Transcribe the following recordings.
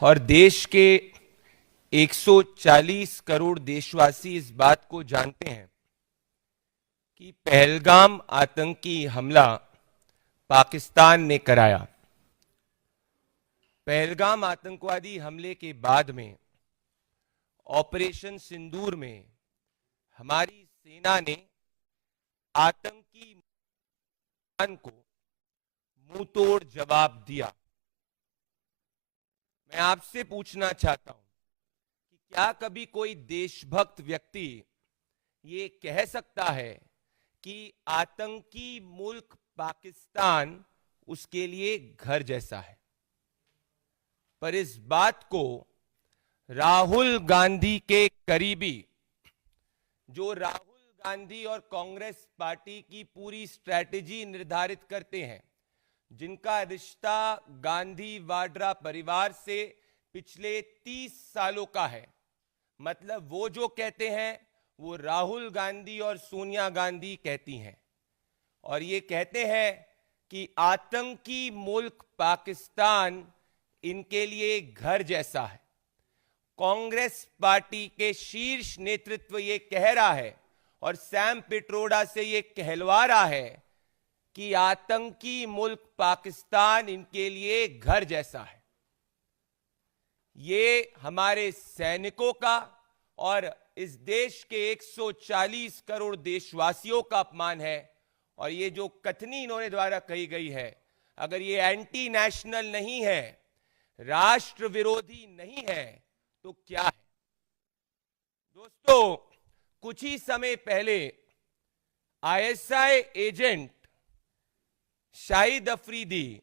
और देश के 140 करोड़ देशवासी इस बात को जानते हैं कि पहलगाम आतंकी हमला पाकिस्तान ने कराया। पहलगाम आतंकवादी हमले के बाद में ऑपरेशन सिंदूर में हमारी सेना ने आतंकी हमले को मुंहतोड़ जवाब दिया। मैं आपसे पूछना चाहता हूं कि क्या कभी कोई देशभक्त व्यक्ति ये कह सकता है कि आतंकी मुल्क पाकिस्तान उसके लिए घर जैसा है? पर इस बात को राहुल गांधी के करीबी, जो राहुल गांधी और कांग्रेस पार्टी की पूरी स्ट्रैटेजी निर्धारित करते हैं, जिनका रिश्ता गांधी वाड्रा परिवार से पिछले 30 सालों का है, मतलब वो जो कहते हैं वो राहुल गांधी और सोनिया गांधी कहती हैं, और ये कहते हैं कि आतंकी मुल्क पाकिस्तान इनके लिए घर जैसा है। कांग्रेस पार्टी के शीर्ष नेतृत्व ये कह रहा है और सैम पिट्रोडा से ये कहलवा रहा है कि आतंकी मुल्क पाकिस्तान इनके लिए घर जैसा है। ये हमारे सैनिकों का और इस देश के 140 करोड़ देशवासियों का अपमान है। और ये जो कथनी इन्होंने द्वारा कही गई है, अगर ये एंटी नेशनल नहीं है, राष्ट्र विरोधी नहीं है, तो क्या है? दोस्तों, कुछ ही समय पहले आईएसआई एजेंट शाहिद अफरीदी,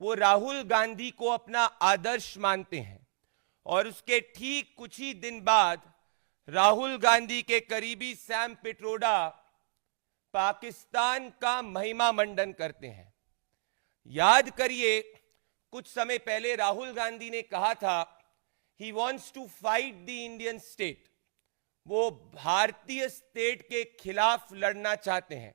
वो राहुल गांधी को अपना आदर्श मानते हैं, और उसके ठीक कुछ ही दिन बाद राहुल गांधी के करीबी सैम पिट्रोडा पाकिस्तान का महिमा मंडन करते हैं। याद करिए, कुछ समय पहले राहुल गांधी ने कहा था he wants to fight the Indian state, वो भारतीय स्टेट के खिलाफ लड़ना चाहते हैं।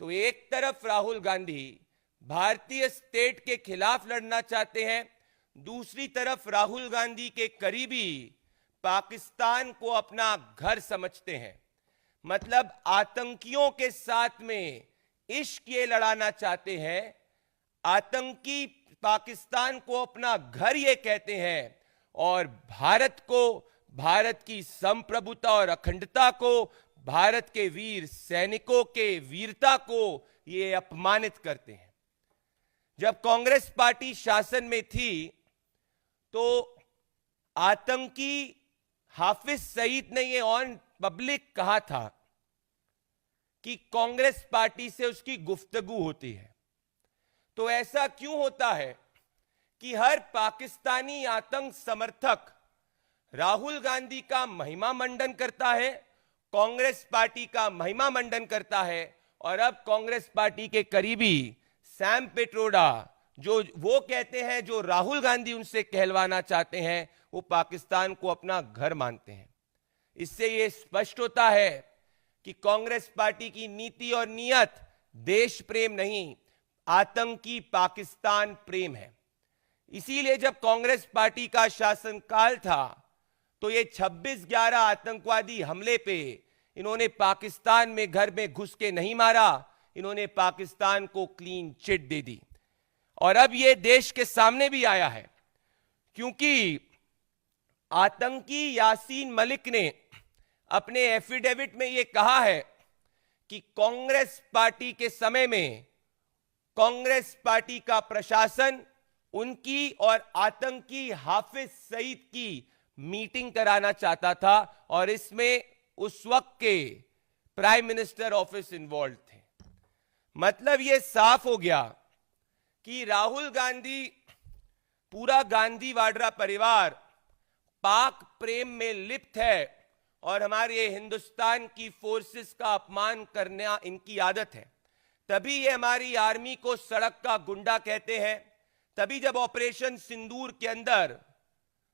तो एक तरफ राहुल गांधी भारतीय स्टेट के खिलाफ लड़ना चाहते हैं, दूसरी तरफ राहुल गांधी के करीबी पाकिस्तान को अपना घर समझते हैं। मतलब आतंकियों के साथ में इश्क ये लड़ाना चाहते हैं, आतंकी पाकिस्तान को अपना घर ये कहते हैं, और भारत को, भारत की संप्रभुता और अखंडता को, भारत के वीर सैनिकों के वीरता को ये अपमानित करते हैं। जब कांग्रेस पार्टी शासन में थी तो आतंकी हाफिज सईद ने ये ऑन पब्लिक कहा था कि कांग्रेस पार्टी से उसकी गुफ्तगू होती है। तो ऐसा क्यों होता है कि हर पाकिस्तानी आतंक समर्थक राहुल गांधी का महिमा मंडन करता है, कांग्रेस पार्टी का महिमा मंडन करता है, और अब कांग्रेस पार्टी के करीबी सैम पिट्रोडा, जो वो कहते हैं, जो राहुल गांधी उनसे कहलवाना चाहते हैं, वो पाकिस्तान को अपना घर मानते हैं। इससे ये स्पष्ट होता है कि कांग्रेस पार्टी की नीति और नियत देश प्रेम नहीं, आतंकी पाकिस्तान प्रेम है। इसीलिए जब कांग्रेस पार्टी का शासनकाल था तो ये 26/11 आतंकवादी हमले पे इन्होंने पाकिस्तान में घर में घुस के नहीं मारा, इन्होंने पाकिस्तान को क्लीन चिट दे दी। और अब ये देश के सामने भी आया है, क्योंकि आतंकी यासीन मलिक ने अपने एफिडेविट में यह कहा है कि कांग्रेस पार्टी के समय में कांग्रेस पार्टी का प्रशासन उनकी और आतंकी हाफिज सईद की मीटिंग कराना चाहता था, और इसमें उस वक्त के प्राइम मिनिस्टर ऑफिस इन्वॉल्व थे। मतलब यह साफ हो गया कि राहुल गांधी, पूरा गांधी वाड्रा परिवार पाक प्रेम में लिप्त है, और हमारे हिंदुस्तान की फोर्सेस का अपमान करना इनकी आदत है। तभी ये हमारी आर्मी को सड़क का गुंडा कहते हैं। तभी जब ऑपरेशन सिंदूर के अंदर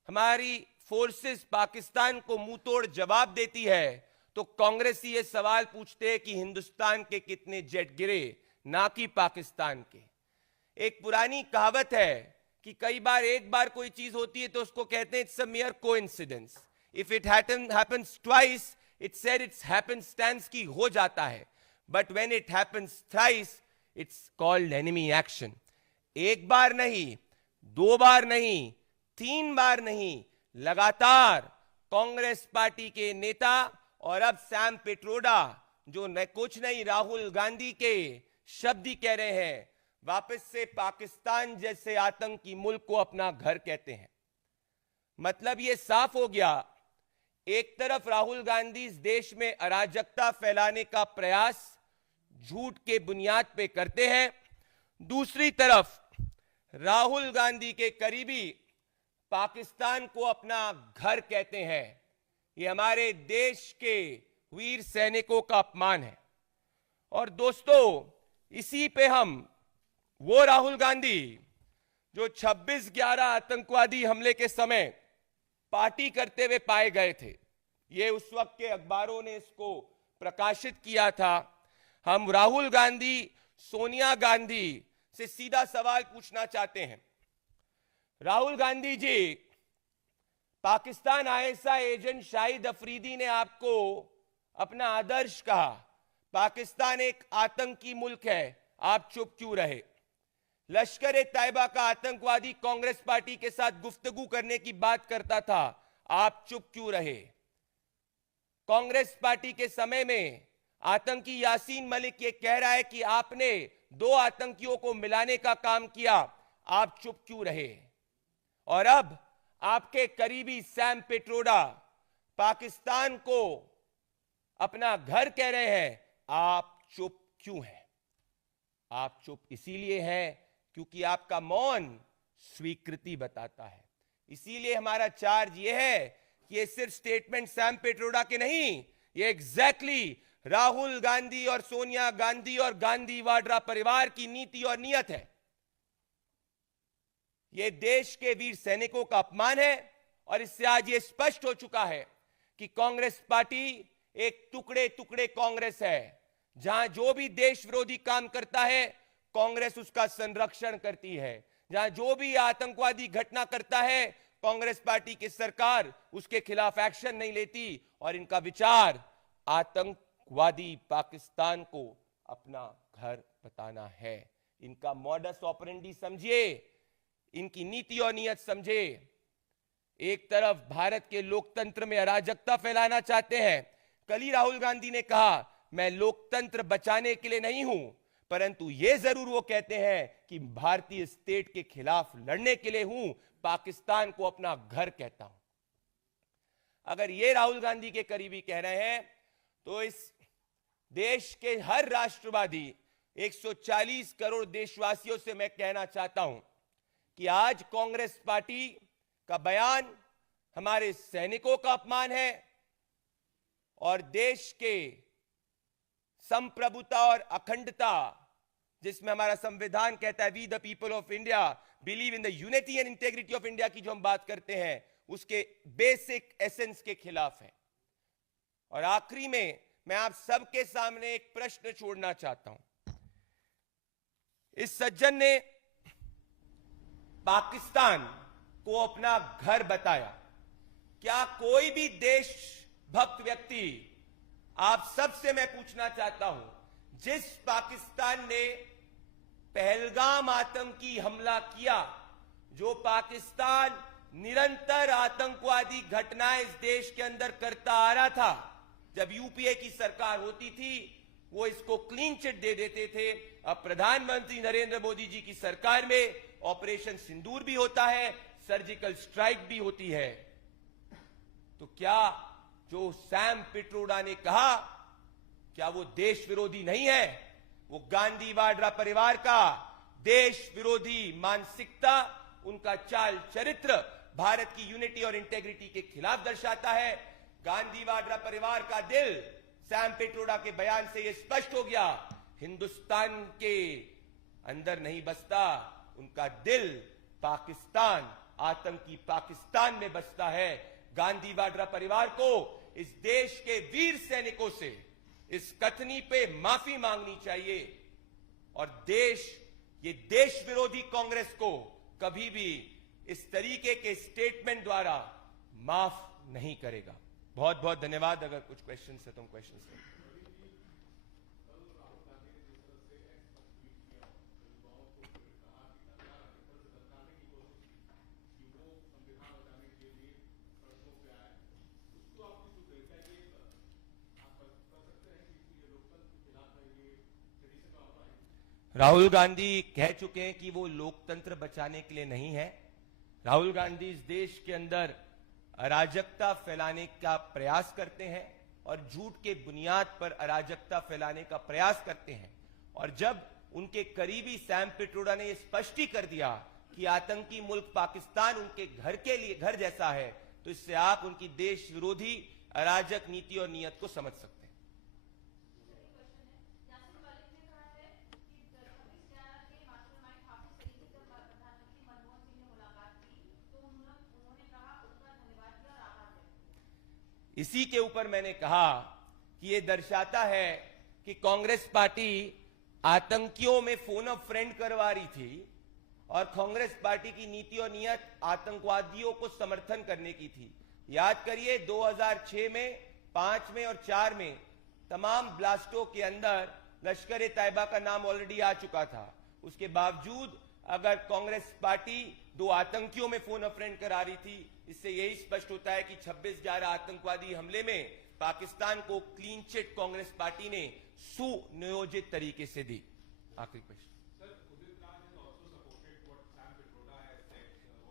हमारी फोर्सेस पाकिस्तान को मुंहतोड़ जवाब देती है, तो कांग्रेसी ये सवाल पूछते हैं कि हिंदुस्तान के कितने जेट गिरे, ना कि पाकिस्तान के। एक पुरानी कहावत है कि कई बार एक बार कोई चीज होती है तो उसको कहते हैं it's a mere coincidence. If it happens twice, it said it's happenstance की हो जाता है. But when it happens thrice, it's called enemy action. एक बार नहीं, दो बार नहीं, तीन बार नहीं, लगातार कांग्रेस पार्टी के नेता और अब सैम पिट्रोडा, जो कुछ नहीं राहुल गांधी के शब्द ही कह रहे हैं, वापस से पाकिस्तान जैसे आतंकी मुल्क को अपना घर कहते हैं. मतलब ये साफ हो गया, एक तरफ राहुल गांधी इस देश में अराजकता फैलाने का प्रयास झूठ के बुनियाद पे करते हैं, दूसरी तरफ राहुल गांधी के करीबी पाकिस्तान को अपना घर कहते हैं. ये हमारे देश के वीर सैनिकों का अपमान है. और दोस्तों, इसी पे हम वो राहुल गांधी जो 26/11 आतंकवादी हमले के समय पार्टी करते हुए पाए गए थे, ये उस वक्त के अखबारों ने इसको प्रकाशित किया था. हम राहुल गांधी, सोनिया गांधी से सीधा सवाल पूछना चाहते हैं. राहुल गांधी जी, पाकिस्तान आईएसआई एजेंट शाहिद अफरीदी ने आपको अपना आदर्श कहा. पाकिस्तान एक आतंकी मुल्क है, आप चुप क्यों रहे? लश्कर-ए-तैयबा का आतंकवादी कांग्रेस पार्टी के साथ गुफ्तगू करने की बात करता था, आप चुप क्यों रहे? कांग्रेस पार्टी के समय में आतंकी यासीन मलिक ये कह रहा है कि आपने 2 आतंकियों को मिलाने का काम किया, आप चुप क्यों रहे? और अब आपके करीबी सैम पिट्रोडा पाकिस्तान को अपना घर कह रहे हैं, आप चुप क्यों हैं? आप चुप इसीलिए हैं क्योंकि आपका मौन स्वीकृति बताता है. इसीलिए हमारा चार्ज यह है कि ये सिर्फ स्टेटमेंट सैम पिट्रोडा के नहीं, ये एग्जैक्टली राहुल गांधी और सोनिया गांधी और गांधी वाड्रा परिवार की नीति और नियत है. ये देश के वीर सैनिकों का अपमान है. और इससे आज ये स्पष्ट हो चुका है कि कांग्रेस पार्टी एक टुकड़े टुकड़े कांग्रेस है, जहां जो भी देश विरोधी काम करता है कांग्रेस उसका संरक्षण करती है, जहां जो भी आतंकवादी घटना करता है कांग्रेस पार्टी की सरकार उसके खिलाफ एक्शन नहीं लेती. और इनका विचार आतंकवादी पाकिस्तान को अपना घर बताना है. इनका मॉडस ऑपरेंडी समझिए, इनकी नीति और नियत समझे. एक तरफ भारत के लोकतंत्र में अराजकता फैलाना चाहते हैं. कल ही राहुल गांधी ने कहा, मैं लोकतंत्र बचाने के लिए नहीं हूं, परंतु यह जरूर वो कहते हैं कि भारतीय स्टेट के खिलाफ लड़ने के लिए हूं, पाकिस्तान को अपना घर कहता हूं. अगर ये राहुल गांधी के करीबी कह रहे हैं तो इस देश के हर राष्ट्रवादी 140 करोड़ देशवासियों से मैं कहना चाहता हूं कि आज कांग्रेस पार्टी का बयान हमारे सैनिकों का अपमान है और देश के संप्रभुता और अखंडता, जिसमें हमारा संविधान कहता है we the people of India believe in the unity and integrity of India की जो हम बात करते हैं, उसके बेसिक एसेंस के खिलाफ है. और आखिरी में मैं आप सबके सामने एक प्रश्न छोड़ना चाहता हूं. इस सज्जन ने पाकिस्तान को अपना घर बताया. क्या कोई भी देशभक्त व्यक्ति, आप सबसे मैं पूछना चाहता हूं, जिस पाकिस्तान ने पहलगाम आतंकी हमला किया, जो पाकिस्तान निरंतर आतंकवादी घटनाएं इस देश के अंदर करता आ रहा था, जब यूपीए की सरकार होती थी वो इसको क्लीन चिट दे देते थे. अब प्रधानमंत्री नरेंद्र मोदी जी की सरकार में ऑपरेशन सिंदूर भी होता है, सर्जिकल स्ट्राइक भी होती है. तो क्या जो सैम पिट्रोडा ने कहा, क्या वो देश विरोधी नहीं है? वो गांधी वाड्रा परिवार का देश विरोधी मानसिकता, उनका चाल चरित्र भारत की यूनिटी और इंटेग्रिटी के खिलाफ दर्शाता है. गांधी वाड्रा परिवार का दिल सैम पिट्रोडा के बयान से यह स्पष्ट हो गया, हिंदुस्तान के अंदर नहीं बसता, उनका दिल पाकिस्तान, आतंकी पाकिस्तान में बसता है. गांधी वाड्रा परिवार को इस देश के वीर सैनिकों से इस कथनी पे माफी मांगनी चाहिए और ये देश विरोधी कांग्रेस को कभी भी इस तरीके के स्टेटमेंट द्वारा माफ नहीं करेगा। बहुत बहुत धन्यवाद। अगर कुछ क्वेश्चंस है तो हम क्वेश्चंस करें। राहुल गांधी कह चुके हैं कि वो लोकतंत्र बचाने के लिए नहीं है। राहुल गांधी इस देश के अंदर अराजकता फैलाने का प्रयास करते हैं और झूठ के बुनियाद पर अराजकता फैलाने का प्रयास करते हैं। और जब उनके करीबी सैम पिट्रोडा ने यह स्पष्ट ही कर दिया कि आतंकी मुल्क पाकिस्तान उनके घर के लिए घर जैसा है, तो इससे आप उनकी देश विरोधी अराजक नीति और नीयत को समझ सकते हैं। इसी के ऊपर मैंने कहा कि यह दर्शाता है कि कांग्रेस पार्टी आतंकियों में फोन ऑफ फ्रेंड करवा रही थी और कांग्रेस पार्टी की नीति और नीयत आतंकवादियों को समर्थन करने की थी। याद करिए 2006 में, 5 में और 4 में तमाम ब्लास्टों के अंदर लश्कर ए तैयबा का नाम ऑलरेडी आ चुका था। उसके बावजूद अगर कांग्रेस पार्टी 2 आतंकियों में फोन ऑफ फ्रेंड करा रही थी, इससे यही स्पष्ट होता है कि 26/11 आतंकवादी हमले में पाकिस्तान को क्लीन चिट कांग्रेस पार्टी ने सुनियोजित तरीके से दी। आखिरी क्वेश्चन।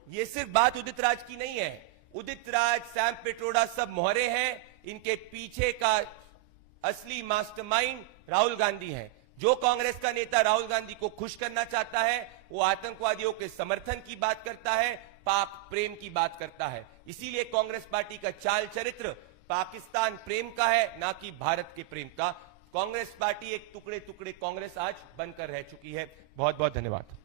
ये सिर्फ बात उदित राज की नहीं है। उदित राज, सैम पिट्रोडा सब मोहरे हैं। इनके पीछे का असली मास्टरमाइंड राहुल गांधी है। जो कांग्रेस का नेता राहुल गांधी को खुश करना चाहता है, वो आतंकवादियों के समर्थन की बात करता है, पाक प्रेम की बात करता है। इसीलिए कांग्रेस पार्टी का चाल चरित्र पाकिस्तान प्रेम का है, ना कि भारत के प्रेम का। कांग्रेस पार्टी एक टुकड़े टुकड़े कांग्रेस आज बनकर रह चुकी है। बहुत बहुत धन्यवाद।